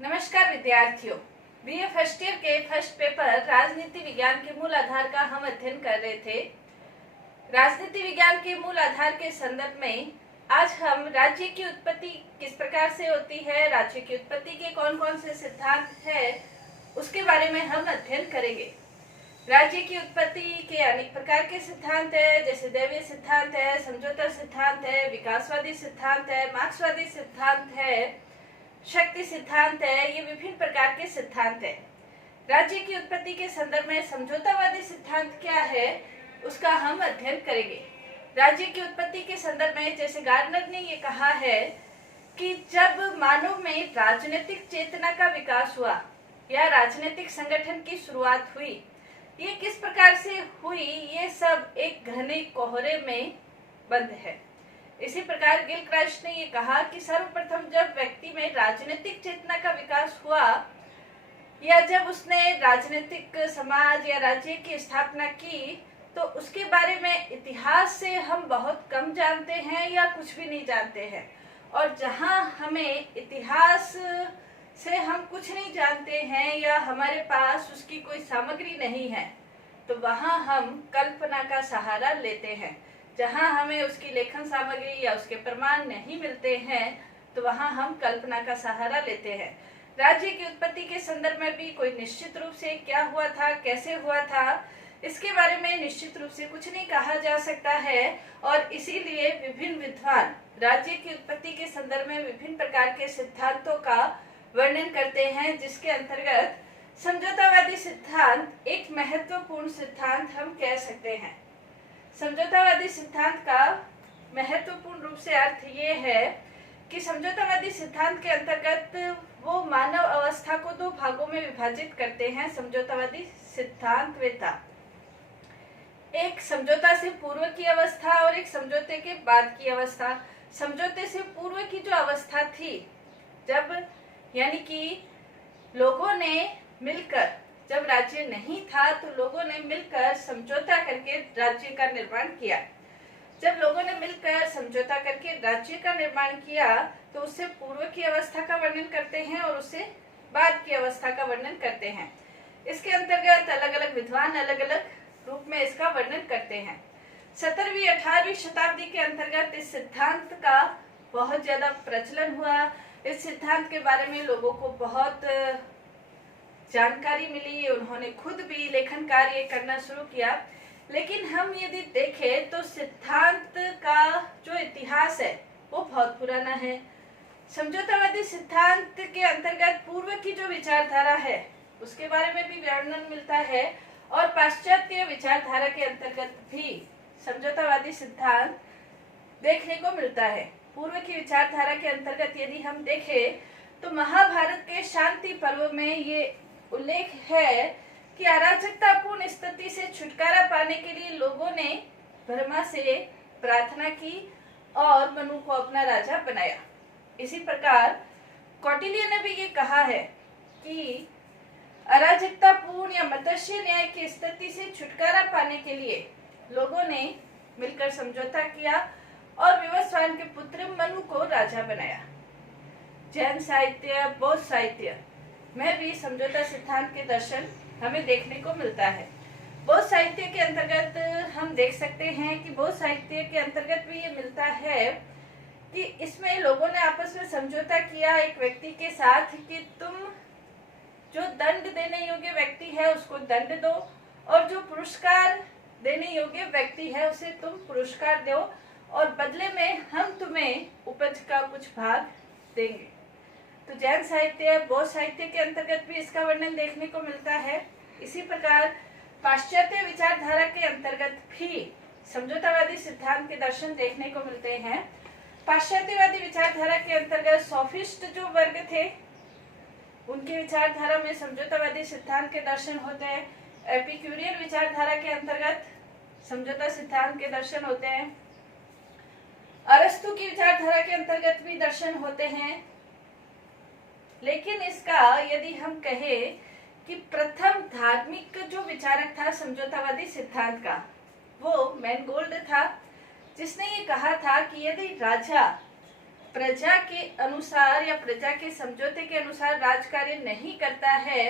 नमस्कार विद्यार्थियों, BA first year के फर्स्ट पेपर राजनीति विज्ञान के मूल आधार का हम अध्ययन कर रहे थे। राजनीति विज्ञान के मूल आधार के संदर्भ में आज हम राज्य की उत्पत्ति किस प्रकार से होती है, राज्य की उत्पत्ति के कौन कौन से सिद्धांत है, उसके बारे में हम अध्ययन करेंगे। राज्य की उत्पत्ति के अनेक प्रकार के सिद्धांत है, जैसे दैवीय सिद्धांत है, समझौता सिद्धांत है, विकासवादी सिद्धांत है, मार्क्सवादी सिद्धांत है, शक्ति सिद्धांत है। ये विभिन्न प्रकार के सिद्धांत है। राज्य की उत्पत्ति के संदर्भ में समझौतावादी सिद्धांत क्या है, उसका हम अध्ययन करेंगे। राज्य की उत्पत्ति के संदर्भ में जैसे गार्डनर ने ये कहा है कि जब मानव में राजनीतिक चेतना का विकास हुआ या राजनीतिक संगठन की शुरुआत हुई, ये किस प्रकार से हुई, ये सब एक घने कोहरे में बंद है। इसी प्रकार गिलक्राइस्ट ने ये कहा कि सर्वप्रथम जब व्यक्ति में राजनीतिक चेतना का विकास हुआ या जब उसने राजनीतिक समाज या राज्य की स्थापना की, तो उसके बारे में इतिहास से हम बहुत कम जानते हैं या कुछ भी नहीं जानते हैं। और जहां हमें इतिहास से हम कुछ नहीं जानते हैं या हमारे पास उसकी कोई सामग्री नहीं है, तो वहां हम कल्पना का सहारा लेते हैं। जहां हमें उसकी लेखन सामग्री या उसके प्रमाण नहीं मिलते हैं, तो वहां हम कल्पना का सहारा लेते हैं। राज्य की उत्पत्ति के संदर्भ में भी कोई निश्चित रूप से क्या हुआ था, कैसे हुआ था, इसके बारे में निश्चित रूप से कुछ नहीं कहा जा सकता है। और इसीलिए विभिन्न विद्वान राज्य की उत्पत्ति के संदर्भ में विभिन्न प्रकार के सिद्धांतों का वर्णन करते हैं, जिसके अंतर्गत समझौतावादी सिद्धांत एक महत्वपूर्ण सिद्धांत हम कह सकते हैं। समझौतावादी सिद्धांत का महत्वपूर्ण रूप से अर्थ ये है कि समझौतावादी सिद्धांत के अंतर्गत वो मानव अवस्था को दो भागों में विभाजित करते हैं समझौतावादी सिद्धांतवेता। एक समझौता से पूर्व की अवस्था और एक समझौते के बाद की अवस्था। समझौते से पूर्व की जो अवस्था थी, जब यानी कि लोगों ने मिलकर, जब राज्य नहीं था तो लोगों ने मिलकर समझौता करके राज्य का निर्माण किया। जब लोगों ने मिलकर समझौता करके राज्य का निर्माण किया, तो उससे पूर्व की अवस्था का वर्णन करते हैं और उससे बाद की अवस्था का वर्णन करते हैं। इसके अंतर्गत अलग अलग विद्वान अलग अलग रूप में इसका वर्णन करते हैं। 17वीं 18वीं शताब्दी के अंतर्गत इस सिद्धांत का बहुत ज्यादा प्रचलन हुआ। इस सिद्धांत के बारे में लोगों को बहुत जानकारी मिली, उन्होंने खुद भी लेखन कार्य करना शुरू किया। लेकिन हम यदि देखें तो सिद्धांत का जो इतिहास है वो बहुत पुराना है। समझौतावादी सिद्धांत के अंतर्गत पूर्व की जो विचारधारा है उसके बारे में भी वर्णन मिलता है, और पाश्चात्य विचारधारा के अंतर्गत भी समझौतावादी सिद्धांत देखने को मिलता है। पूर्व की विचारधारा के अंतर्गत यदि हम देखें तो महाभारत के शांति पर्व में ये उल्लेख है कि अराजकतापूर्ण स्थिति से छुटकारा पाने के लिए लोगों ने ब्रह्मा से प्रार्थना की और मनु को अपना राजा बनाया। इसी प्रकार कौटिल्य ने भी ये कहा है कि अराजकतापूर्ण या मत्स्य न्याय की स्थिति से छुटकारा पाने के लिए लोगों ने मिलकर समझौता किया और विवस्वान के पुत्र मनु को राजा बनाया। जैन साहित्य, बौद्ध साहित्य में भी समझौता सिद्धांत के दर्शन हमें देखने को मिलता है। बौद्ध साहित्य के अंतर्गत हम देख सकते हैं कि बौद्ध साहित्य के अंतर्गत भी ये मिलता है कि इसमें लोगों ने आपस में समझौता किया एक व्यक्ति के साथ कि तुम जो दंड देने योग्य व्यक्ति है उसको दंड दो, और जो पुरस्कार देने योग्य व्यक्ति है उसे तुम पुरस्कार दो, और बदले में हम तुम्हें उपज का कुछ भाग देंगे। तो जैन साहित्य, बौद्ध साहित्य के अंतर्गत भी इसका वर्णन देखने को मिलता है। इसी प्रकार पाश्चात्य विचारधारा के अंतर्गत भी समझौतावादी सिद्धांत के दर्शन देखने को मिलते हैं। पाश्चात्यवादी विचारधारा के अंतर्गत सोफिस्ट जो वर्ग थे, उनकी विचारधारा में समझौतावादी सिद्धांत के दर्शन होते हैं। एपिक्यूरियन विचारधारा के अंतर्गत समझौता सिद्धांत के दर्शन होते हैं। अरस्तु की विचारधारा के अंतर्गत भी दर्शन होते हैं। लेकिन इसका यदि हम कहें कि प्रथम धार्मिक जो विचारक था समझौतावादी सिद्धांत का, वो मैनगोल्ड था, जिसने ये कहा था कि यदि राजा प्रजा के अनुसार या प्रजा के समझौते के अनुसार राज कार्य नहीं करता है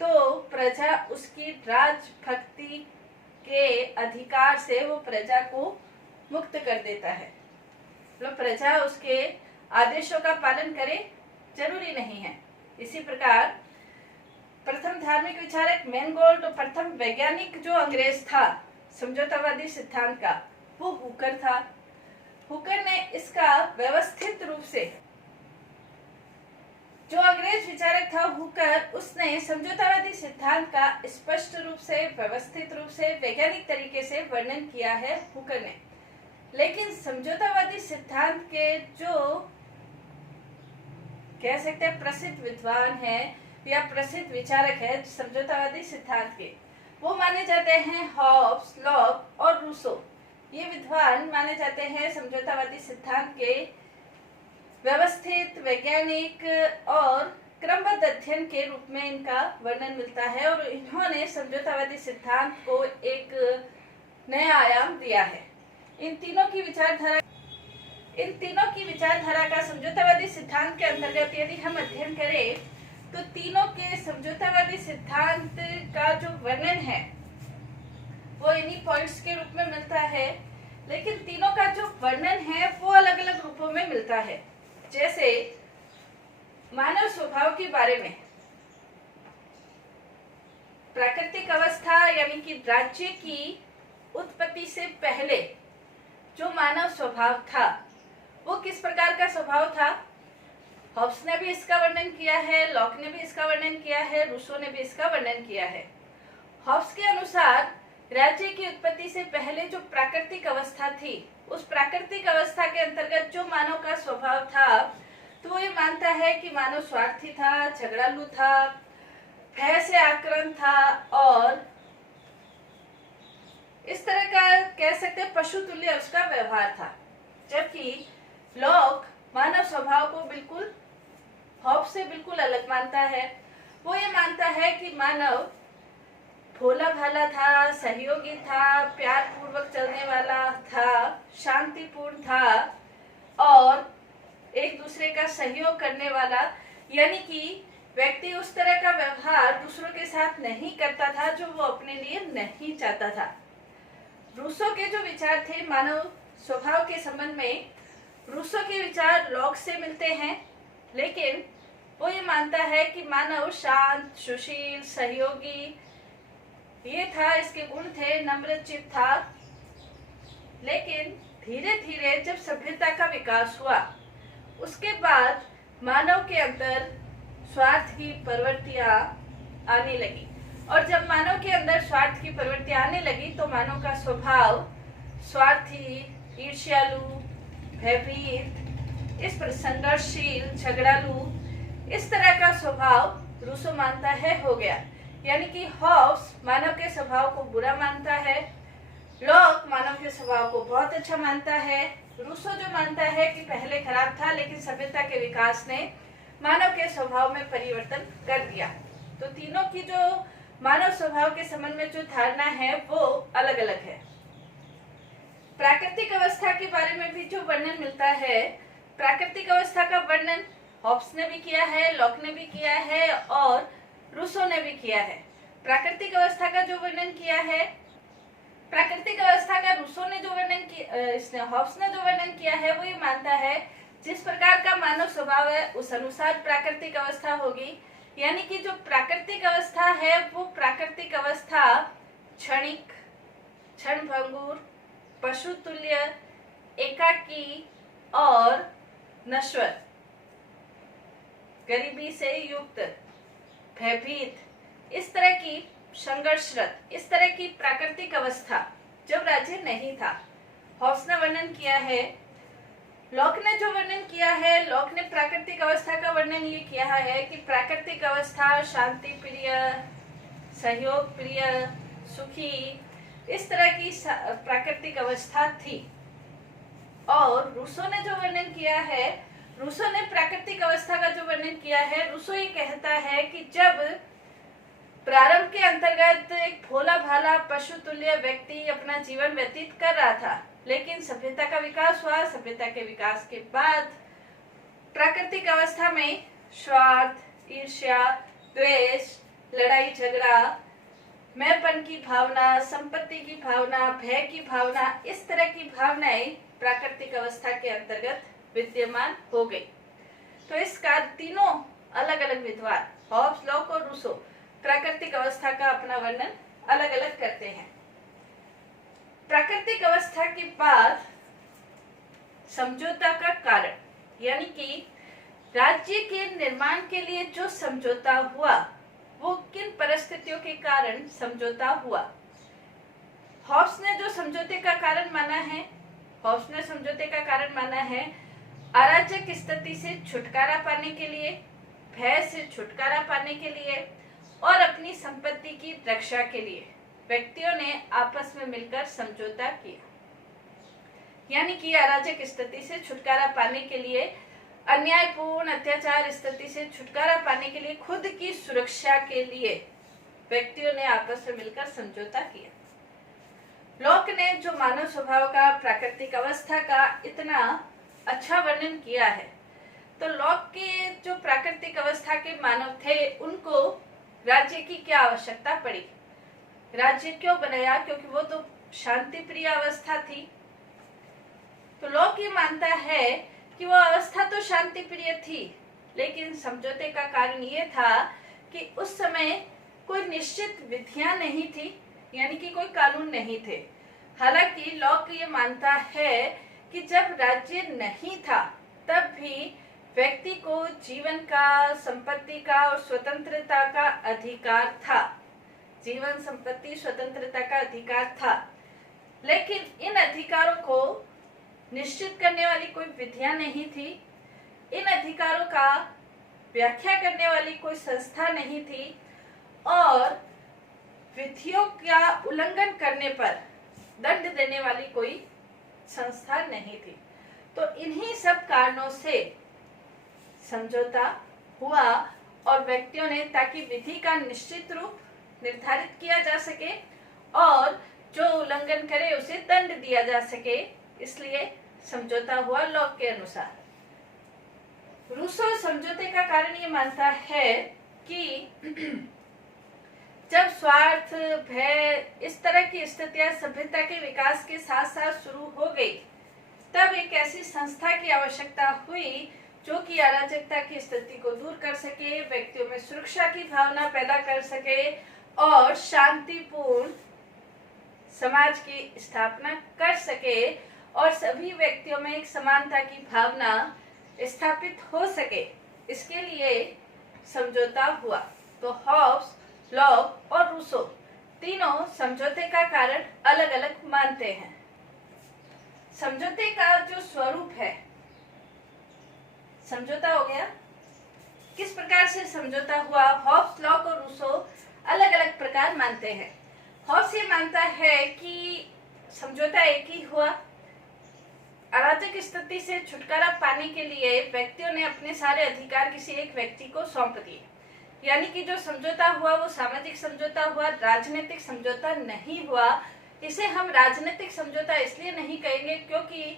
तो प्रजा उसकी राजभक्ति के अधिकार से वो प्रजा को मुक्त कर देता है। मतलब प्रजा उसके आदेशों का पालन करे जरूरी नहीं है। इसी प्रकार प्रथम धार्मिक विचारक मैनगोल्ड और प्रथम वैज्ञानिक जो अंग्रेज था समझौतावादी सिद्धांत का, वो हुकर था। हुकर ने इसका व्यवस्थित रूप से, जो अंग्रेज विचारक था हुकर, उसने समझौतावादी सिद्धांत का स्पष्ट रूप से, व्यवस्थित रूप से, वैज्ञानिक तरीके से वर्णन किया है हुकर ने। लेकिन समझौतावादी सिद्धांत के जो कह सकते हैं प्रसिद्ध विद्वान है या प्रसिद्ध विचारक है समझौतावादी सिद्धांत के, वो माने जाते हैं हॉब्स, लॉक और रूसो। ये विद्वान माने जाते हैं समझौतावादी सिद्धांत के व्यवस्थित, वैज्ञानिक और क्रमबद्ध अध्ययन के रूप में इनका वर्णन मिलता है और इन्होंने समझौतावादी सिद्धांत को एक नया आयाम दिया है। इन तीनों की विचारधारा का समझौतावादी सिद्धांत के अंतर्गत यदि हम अध्ययन करें तो तीनों के समझौतावादी सिद्धांत का जो वर्णन है वो इन्हीं पॉइंट्स के रूप में मिलता है, लेकिन तीनों का जो वर्णन है वो अलग अलग रूपों में मिलता है। जैसे मानव स्वभाव के बारे में, प्राकृतिक अवस्था यानी कि राज्य की उत्पत्ति से पहले जो मानव स्वभाव था वो किस प्रकार का स्वभाव था, हॉब्स ने भी इसका वर्णन किया है, लॉक ने भी इसका वर्णन किया है, रूसो ने भी इसका वर्णन किया है। हॉब्स के अनुसार राज्य की उत्पत्ति से पहले जो प्राकृतिक अवस्था थी, उस प्राकृतिक अवस्था के अंतर्गत जो मानव का स्वभाव था, तो वो ये मानता है कि मानव स्वार्थी था, झगड़ालू था, भय से आक्रांत था और इस तरह का कह सकते हैं पशु तुल्य उसका व्यवहार था। जबकि लॉक मानव स्वभाव को बिल्कुल हॉब्स से बिल्कुल अलग मानता है। वो ये मानता है कि मानव भोला भाला था, सहयोगी था, प्यार पूर्वक चलने वाला था, शांतिपूर्ण था और एक दूसरे का सहयोग करने वाला, यानी कि व्यक्ति उस तरह का व्यवहार दूसरों के साथ नहीं करता था जो वो अपने लिए नहीं चाहता था। रूसो के जो विचार थे मानव स्वभाव के संबंध में, रूसो के विचार लॉक से मिलते हैं, लेकिन वो ये मानता है कि मानव शांत, सुशील, सहयोगी ये था, इसके गुण थे, नम्रचित्त था। लेकिन धीरे धीरे जब सभ्यता का विकास हुआ उसके बाद मानव के अंदर स्वार्थ की प्रवृत्तियां आने लगी और जब मानव के अंदर स्वार्थ की प्रवृत्ति आने लगी तो मानव का स्वभाव स्वार्थी, ईर्ष्यालु, भयभीत, इस पर संघर्षशील, झगड़ालू, इस तरह का स्वभाव रूसो मानता है हो गया। यानी कि हॉब्स मानव के स्वभाव को बुरा मानता है, लॉक मानव के स्वभाव को बहुत अच्छा मानता है, रूसो जो मानता है कि पहले खराब था लेकिन सभ्यता के विकास ने मानव के स्वभाव में परिवर्तन कर दिया। तो तीनों की जो मानव स्वभाव के संबंध में जो धारणा है वो अलग अलग है। प्राकृतिक अवस्था के बारे में भी जो वर्णन मिलता है, प्राकृतिक अवस्था का वर्णन हॉब्स ने भी किया है, लॉक ने भी किया है और रूसो ने भी किया है। प्राकृतिक अवस्था का जो वर्णन किया है, प्राकृतिक अवस्था का रूसो ने जो वर्णन किया, हॉब्स ने जो वर्णन किया है वो ये मानता है जिस प्रकार का मानव स्वभाव है उस अनुसार प्राकृतिक अवस्था होगी। यानी कि जो प्राकृतिक अवस्था है वो प्राकृतिक अवस्था क्षणिक, क्षणभंगुर, पशु तुल्य, एकाकी और नश्वर, गरीबी से युक्त, भयभीत, इस तरह की संघर्षरत, इस तरह की प्राकृतिक अवस्था जब राज्य नहीं था, हॉब्स ने वर्णन किया है। लॉक ने जो वर्णन किया है, लॉक ने प्राकृतिक अवस्था का वर्णन ये किया है कि प्राकृतिक अवस्था शांति प्रिय, सहयोग प्रिय, सुखी, इस तरह की प्राकृतिक अवस्था थी। और रूसो ने जो वर्णन किया है, रूसो ने प्राकृतिक अवस्था का जो वर्णन किया है, रूसो ये कहता है कि जब प्रारंभ के अंतर्गत एक भोला भाला पशु तुल्य व्यक्ति अपना जीवन व्यतीत कर रहा था, लेकिन सभ्यता का विकास हुआ, सभ्यता के विकास के बाद प्राकृतिक अवस्था में स्वार्थ, ईर्ष्या, द्वेष, लड़ाई झगड़ा, मैंपन की भावना, संपत्ति की भावना, भय की भावना, इस तरह की भावनाएं प्राकृतिक अवस्था के अंतर्गत विद्यमान हो गई। तो इसका तीनों अलग अलग विद्वान हॉब्स, लॉक और रूसो प्राकृतिक अवस्था का अपना वर्णन अलग अलग करते हैं। प्राकृतिक अवस्था के बाद समझौता का कारण, यानी कि राज्य के निर्माण के लिए जो समझौता हुआ वो किन परिस्थितियों के कारण समझौता हुआ। हॉब्स ने जो समझौते का कारण माना है, हॉब्स ने समझौते का कारण माना है अराजक स्थिति से छुटकारा पाने के लिए, भय से छुटकारा पाने के लिए और अपनी संपत्ति की रक्षा के लिए व्यक्तियों ने आपस में मिलकर समझौता किया। यानी कि अराजक स्थिति से छुटकारा पाने के लिए, अन्यायपूर्ण अत्याचार स्थिति से छुटकारा पाने के लिए, खुद की सुरक्षा के लिए व्यक्तियों ने आपस में मिलकर समझौता किया। लॉक ने जो मानव स्वभाव का, प्राकृतिक अवस्था का इतना अच्छा वर्णन किया है, तो लॉक के जो प्राकृतिक अवस्था के मानव थे उनको राज्य की क्या आवश्यकता पड़ी, राज्य क्यों बनाया, क्योंकि वो तो शांति प्रिय अवस्था थी। तो लॉक ये मानता है कि वो अवस्था तो शांति प्रिय थी, लेकिन समझौते का कारण ये था कि उस समय कोई निश्चित विधियां नहीं थी, यानी कि कोई कानून नहीं थे। हालांकि लॉक ये मानता है कि जब राज्य नहीं था तब भी व्यक्ति को जीवन का, संपत्ति का और स्वतंत्रता का अधिकार था। जीवन, संपत्ति, स्वतंत्रता का अधिकार था, लेकिन इन अधिकारों को निश्चित करने वाली कोई विधियां नहीं थी। इन अधिकारों का व्याख्या करने वाली कोई संस्था नहीं थी और विधियों का उल्लंघन करने पर दंड देने वाली कोई संस्था नहीं थी। तो इन्हीं सब कारणों से समझौता हुआ और व्यक्तियों ने, ताकि विधि का निश्चित रूप निर्धारित किया जा सके और जो उल्लंघन करे उसे दंड दिया जा सके, इसलिए समझौता हुआ लॉक के अनुसार। रूसो समझौते का कारण ये मानता है कि जब स्वार्थ, भय, इस तरह की स्थितियां सभ्यता के विकास के साथ साथ शुरू हो गई, तब एक ऐसी संस्था की आवश्यकता हुई जो कि अराजकता की स्थिति को दूर कर सके, व्यक्तियों में सुरक्षा की भावना पैदा कर सके और शांतिपूर्ण समाज की स्थापना कर सके और सभी व्यक्तियों में एक समानता की भावना स्थापित हो सके। इसके लिए समझौता हुआ। तो हॉब्स, लॉक और रूसो तीनों समझौते का कारण अलग अलग मानते हैं। समझौते का जो स्वरूप है, समझौता हो गया, किस प्रकार से समझौता हुआ, हॉब्स, लॉक और रूसो अलग अलग प्रकार मानते हैं। हॉब्स ये मानता है कि समझौता एक ही हुआ, अराजक स्थिति से छुटकारा पाने के लिए व्यक्तियों ने अपने सारे अधिकार किसी एक व्यक्ति को सौंप दिए। यानी कि जो समझौता हुआ वो सामाजिक समझौता हुआ, राजनीतिक समझौता नहीं हुआ। इसे हम राजनीतिक समझौता इसलिए नहीं कहेंगे क्योंकि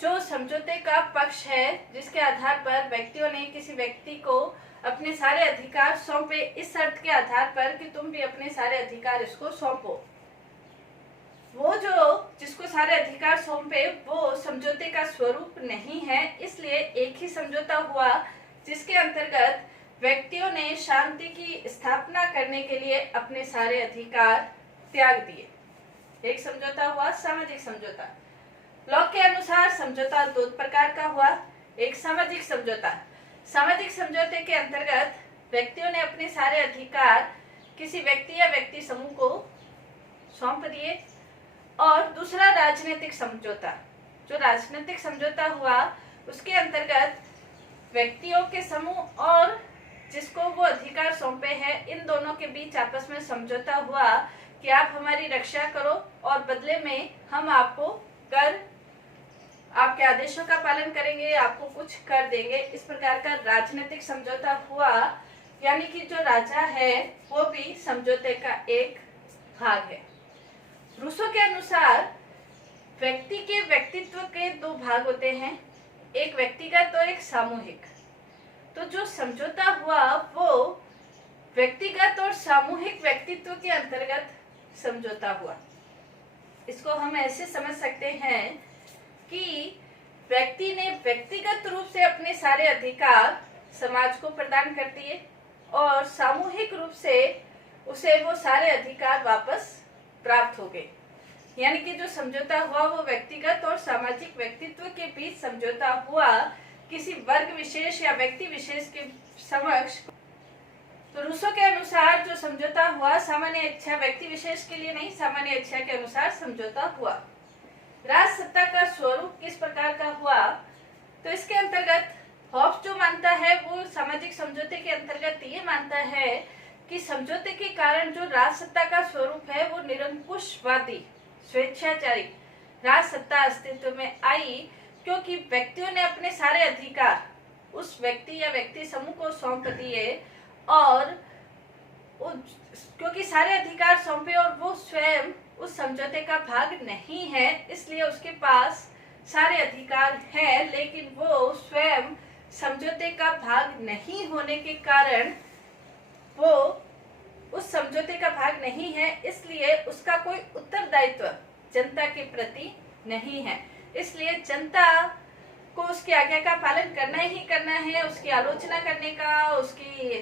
जो समझौते का पक्ष है, जिसके आधार पर व्यक्तियों ने किसी व्यक्ति को अपने सारे अधिकार सौंपे, इस शर्त के आधार पर कि तुम भी अपने सारे अधिकार इसको सौंपो, वो जो जिसको सारे अधिकार सौंपे वो समझौते का स्वरूप नहीं है। इसलिए एक ही समझौता हुआ जिसके अंतर्गत व्यक्तियों ने शांति की स्थापना करने के लिए अपने सारे अधिकार त्याग दिए। एक समझौता हुआ, सामाजिक समझौता। लॉक के अनुसार समझौता दो प्रकार का हुआ। एक सामाजिक समझौता, सामाजिक समझौते के अंतर्गत व्यक्तियों ने अपने सारे अधिकार किसी व्यक्ति या व्यक्ति समूह को सौंप दिए। और दूसरा राजनीतिक समझौता, जो राजनीतिक समझौता हुआ उसके अंतर्गत व्यक्तियों के समूह और जिसको वो अधिकार सौंपे हैं, इन दोनों के बीच आपस में समझौता हुआ कि आप हमारी रक्षा करो और बदले में हम आपको कर, आपके आदेशों का पालन करेंगे, आपको कुछ कर देंगे। इस प्रकार का राजनीतिक समझौता हुआ। यानी कि जो राजा है वो भी समझौते का एक भाग है। रूसो के अनुसार व्यक्ति के व्यक्तित्व के दो भाग होते हैं। एक व्यक्तिगत और एक सामूहिक। तो जो समझौता हुआ वो व्यक्तिगत और सामूहिक व्यक्तित्व के अंतर्गत समझौता हुआ। इसको हम ऐसे समझ सकते हैं कि व्यक्ति ने व्यक्तिगत रूप से अपने सारे अधिकार समाज को प्रदान कर दिए और सामूहिक रूप से उसे वो सारे अधिकार वापस प्राप्त हो गए। यानी कि जो समझौता हुआ वो व्यक्तिगत और सामाजिक व्यक्तित्व के बीच समझौता हुआ, किसी वर्ग विशेष या व्यक्ति विशेष के समक्ष। तो रूसो के अनुसार जो समझौता हुआ सामान्य इच्छा व्यक्ति विशेष के लिए नहीं, सामान्य इच्छा के अनुसार समझौता हुआ। राज सत्ता का स्वरूप किस प्रकार का हुआ, तो इसके अंतर्गत हॉब्स जो मानता है वो सामाजिक समझौते के अंतर्गत ये मानता है कि समझौते के कारण जो राज सत्ता का स्वरूप है वो निरंकुशवादी स्वेच्छाचारी राज सत्ता अस्तित्व में आई, क्योंकि व्यक्तियों ने अपने सारे अधिकार उस व्यक्ति या व्यक्ति समूह को सौंप दिए और क्योंकि सारे अधिकार सौंपे और वो स्वयं उस समझौते का भाग नहीं है, इसलिए उसके पास सारे अधिकार हैं, लेकिन वो स्वयं समझौते का भाग नहीं होने के कारण वो उस समझौते का भाग नहीं है, इसलिए उसका कोई उत्तरदायित्व जनता के प्रति नहीं है। इसलिए जनता को उसकी आज्ञा का पालन करना ही करना है, उसकी आलोचना करने का, उसकी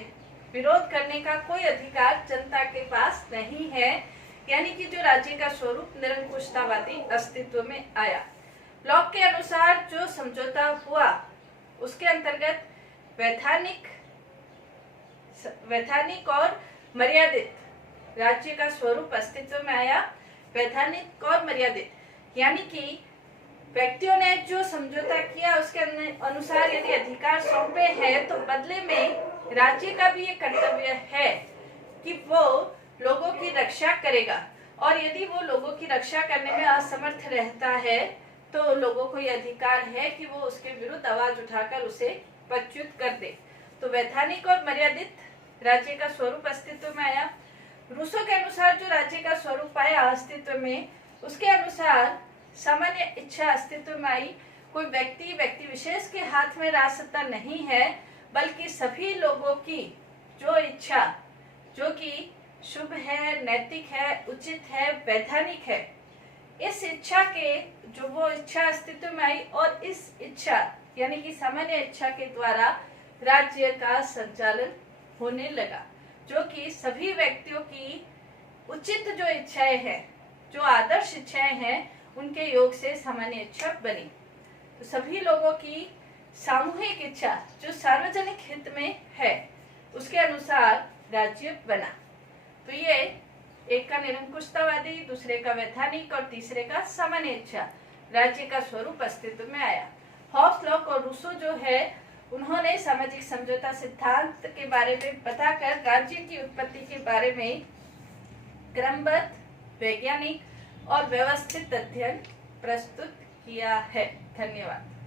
विरोध करने का कोई अधिकार जनता के पास नहीं है। यानी कि जो राज्य का स्वरूप निरंकुशतावादी अस्तित्व में आया। लॉक के अनुसार जो समझौता हुआ उसके अंतर्गत वैधानिक और मर्यादित राज्य का स्वरूप अस्तित्व में आया। वैधानिक और मर्यादित यानी कि व्यक्तियों ने जो समझौता किया उसके अनुसार यदि अधिकार सौंपे हैं तो बदले में राज्य का भी ये कर्तव्य है कि वो लोगों की रक्षा करेगा, और यदि वो लोगों की रक्षा करने में असमर्थ रहता है तो लोगों को ये अधिकार है कि वो उसके विरुद्ध आवाज उठाकर उसे पदच्युत कर दे। तो वैधानिक और मर्यादित राज्य का स्वरूप अस्तित्व में आया। रूसो के अनुसार जो राज्य का स्वरूप आया अस्तित्व में, उसके अनुसार सामान्य इच्छा अस्तित्व में आई। कोई व्यक्ति विशेष के हाथ में राज सत्ता नहीं है, बल्कि सभी लोगों की जो इच्छा जो कि शुभ है, नैतिक है, उचित है, वैधानिक है, इस इच्छा के जो वो इच्छा अस्तित्व में आई और इस इच्छा यानी कि सामान्य इच्छा के द्वारा राज्य का संचालन होने लगा, जो कि सभी व्यक्तियों की उचित जो इच्छाएं हैं, जो आदर्श इच्छाएं हैं, उनके योग से सामान्य इच्छा बनी। तो सभी लोगों की सामूहिक इच्छा जो सार्वजनिक हित में है उसके अनुसार राज्य बना। तो ये एक का निरंकुशतावादी, दूसरे का वैधानिक और तीसरे का सामान्य इच्छा राज्य का स्वरूप अस्तित्व में आया। हॉब्स, लॉक और रूसो जो है उन्होंने सामाजिक समझौता सिद्धांत के बारे में बताकर राज्य की उत्पत्ति के बारे में क्रमबद्ध, वैज्ञानिक और व्यवस्थित अध्ययन प्रस्तुत किया है। धन्यवाद।